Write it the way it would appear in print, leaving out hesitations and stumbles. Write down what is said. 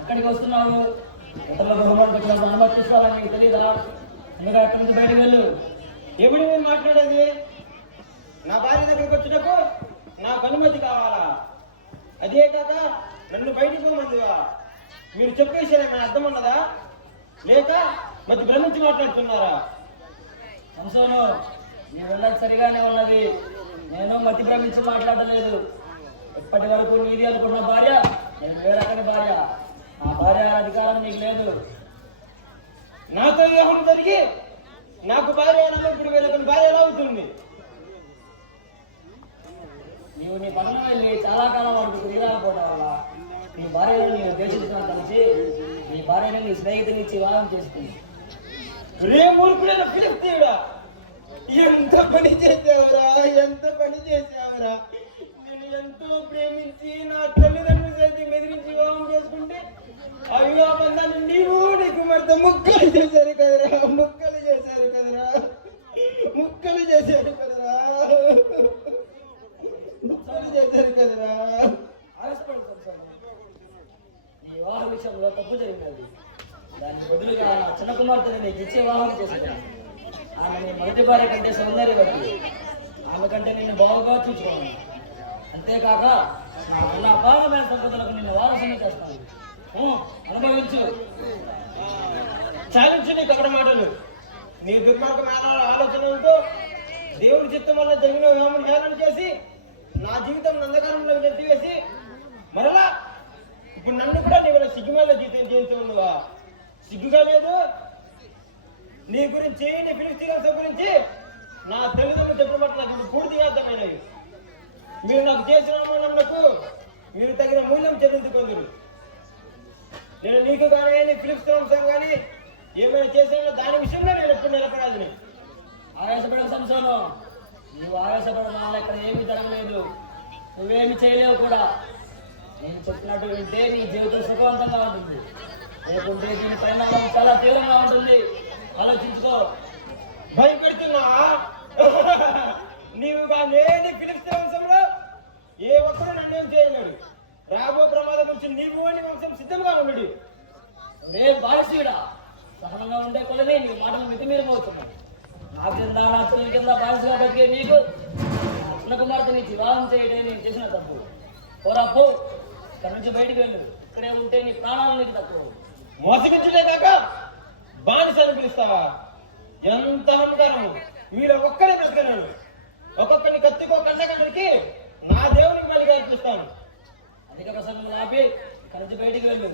ఎక్కడికి వస్తున్నావు? ఇతరుల బహుమతి వచ్చినప్పుడు అనుమతి తీసుకోవాలని నీకు తెలియదా? ఎందుకంటే ఎక్కడి నుంచి బయటకు వెళ్ళు. ఎప్పుడు నేను మాట్లాడేది? నా భార్య దగ్గరికి వచ్చినప్పుడు నాకు అనుమతి కావాలా? అదే కాక నన్ను బయటికి పోమందివా? మీరు చెప్పేసేది ఏమైనా అర్థం ఉన్నదా? లేక మధ్య భ్రమించి మాట్లాడుతున్నారా? సంసోను, నీ ఉన్నది సరిగానే ఉన్నది. నేను మతి భ్రమించి మాట్లాడలేదు. ఇప్పటి వరకు నీది అనుకున్న భార్య నేను వేరొకరి భార్య. ఆ భార్య అధికారం నీకు లేదు. నాతో వివాహం జరిగి నాకు భార్య అయినా ఇప్పుడు వేరొకరి భార్య ఎలా అవుతుంది? నీవు నీ పనులు వెళ్ళి చాలా కాలం వరకు తిరిగిపోవడం వల్ల నీ భార్యను నేను ద్వేషించడం కలిసి నీ భార్యను నీ స్నేహితునిచ్చి వివాహం చేసుకుంది. రే మూర్ఖుడైన ఫిలిస్తీయుడా, ఎంత పని చేసావురా, ఎంత పని చేసావురా! నేను ఎంతో ప్రేమించి నా తల్లిదండ్రులు సైతం బెదిరించి వివాహం చేసుకుంటే ఆ వివాహ బంధాన్ని నీవు నీ కుమార్తె ముక్కలు చేశారు కదరా, ముక్కలు చేశారు కదరా, ముక్కలు చేశారు కదరా, ముక్కలు చేశారు కదరా. ఈ వివాహ విషయంలో తప్పు జరిగినది. దానికి బదులుగా నా చిన్న కుమార్తెని నీకు ఇచ్చే వివాహం చేసుకున్నాను. ఆమె నీ మొదటి భార్య కంటే సౌందర్యవతి. ఆమె కంటే నిన్ను బాగుగా చూసుకోవాలి. అంతేకాక నా అపారమైన సంపదలకు నిన్ను వారసుని చేస్తాను. అనుభవించు. చాలించు నీ కపట మాటలు. నీ దుర్మార్గమైన ఆలోచనలతో దేవుడి చిత్తం వల్ల జరిగిన వివాహం హేళన చేసి నా జీవితం నందకాలంలో నెట్టివేసి మరలా ఇప్పుడు నన్ను కూడా నీ వల్ల సిగ్గుమేళ జీవితం చేయించవునువా? సిగ్గుగా లేదు? నీ గురించి, నీ ఫిలిస్తీన్ల గురించి నా తల్లిదండ్రులు చెప్పిన మాట నాకు పూర్తిగా అర్థమైనవి. మీరు నాకు చేసిన అవమానములకు మీరు తగిన మూల్యం చెల్లించుకుందరు. నేను నీకు కానీ నీ ఫిలిస్తీన్ కానీ ఏమైనా చేసినా దాని విషయంలో నేను ఎప్పుడు నిలబడాలని. ఆవేశపడే సంసోను, నువ్వు ఆవేశపడడం వల్ల ఇక్కడ ఏమీ జరగలేదు. నువ్వేమి చేయలేవు కూడా. నేను చెప్పినట్టు వింటే నీ జీవితం సుఖవంతంగా ఉంటుంది. లేకుంటే దీని పరిణామం చాలా తీవ్రంగా ఉంటుంది. ఆలోచించుకో. భయపెడుతున్నా నీవు కానీ ఫిలిస్తీన్ వంశంలో ఏ ఒక్కరు నన్నేం చేయలేడు. రాబో ప్రమాదం నుంచి నీవు నీ వంశం సిద్ధంగా ఉన్నాడు. రే బానిసీడా, సహనంగా ఉండే కొలది నీ మాటలు మితిమీరమవుతున్నావు. నా కింద నా చెల్లి కింద బానిసగా బతికే నీకు చిన్న కుమార్తె నీ వివాహం చేయడం నేను చేసిన తప్పు. పోరాపో, ఇక్కడ నుంచి బయటికి వెళ్ళు. ఇక్కడే ఉంటే నీ ప్రాణాలు నీకు తక్కువ. మోసగించలే కాక బానిస అని పిలుస్తావా? ఎంత అహంకారము! మీరు ఒక్కడే బ్రతకలేను. ఒక్కొక్కరిని కత్తికో కంటకి నా దేవునికి మళ్ళీ అర్పిస్తాను. అధిక ప్రసంగం ఆపి ఇక్కడి నుంచి బయటికి వెళ్ళు.